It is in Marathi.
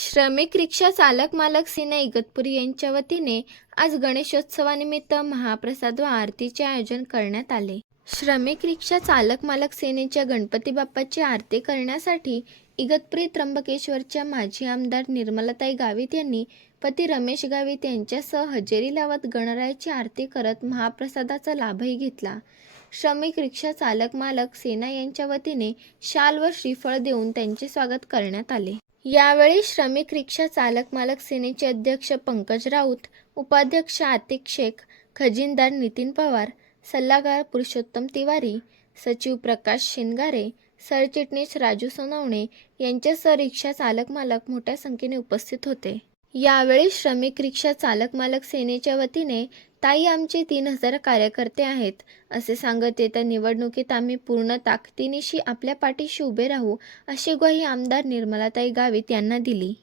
श्रमिक रिक्षा चालक मालक सेना इगतपुरी यांच्या वतीने आज गणेशोत्सवानिमित्त महाप्रसाद व आरतीचे आयोजन करण्यात आले. श्रमिक रिक्षा चालक मालक सेनेच्या गणपती बाप्पाची आरती करण्यासाठी इगतपुरी त्र्यंबकेश्वरच्या माजी आमदार निर्मलाताई गावित यांनी पती रमेश गावित यांच्यासह हजेरी लावत गणरायाची आरती करत महाप्रसादाचा लाभही घेतला. श्रमिक रिक्षा चालक मालक सेना यांच्या वतीने शाल व श्रीफळ देऊन त्यांचे स्वागत करण्यात आले. यावेळी श्रमिक रिक्षा चालक मालक सेनेचे अध्यक्ष पंकज राऊत उपाध्यक्ष आतिक शेख खजिनदार नितीन पवार सल्लागार पुरुषोत्तम तिवारी सचिव प्रकाश शिनगारे सरचिटणीस राजू सोनवणे यांच्यासह रिक्षा चालक मालक मोठ्या संख्येने उपस्थित होते. यावेळी श्रमिक रिक्षा चालक मालक सेनेच्या वतीने ताई आमचे तीन हजार कार्यकर्ते आहेत असे सांगत येत्या निवडणुकीत आम्ही पूर्ण ताकदीनिशी आपल्या पाठीशी उभे राहू अशी ग्वाही आमदार निर्मलाताई गावित यांना दिली.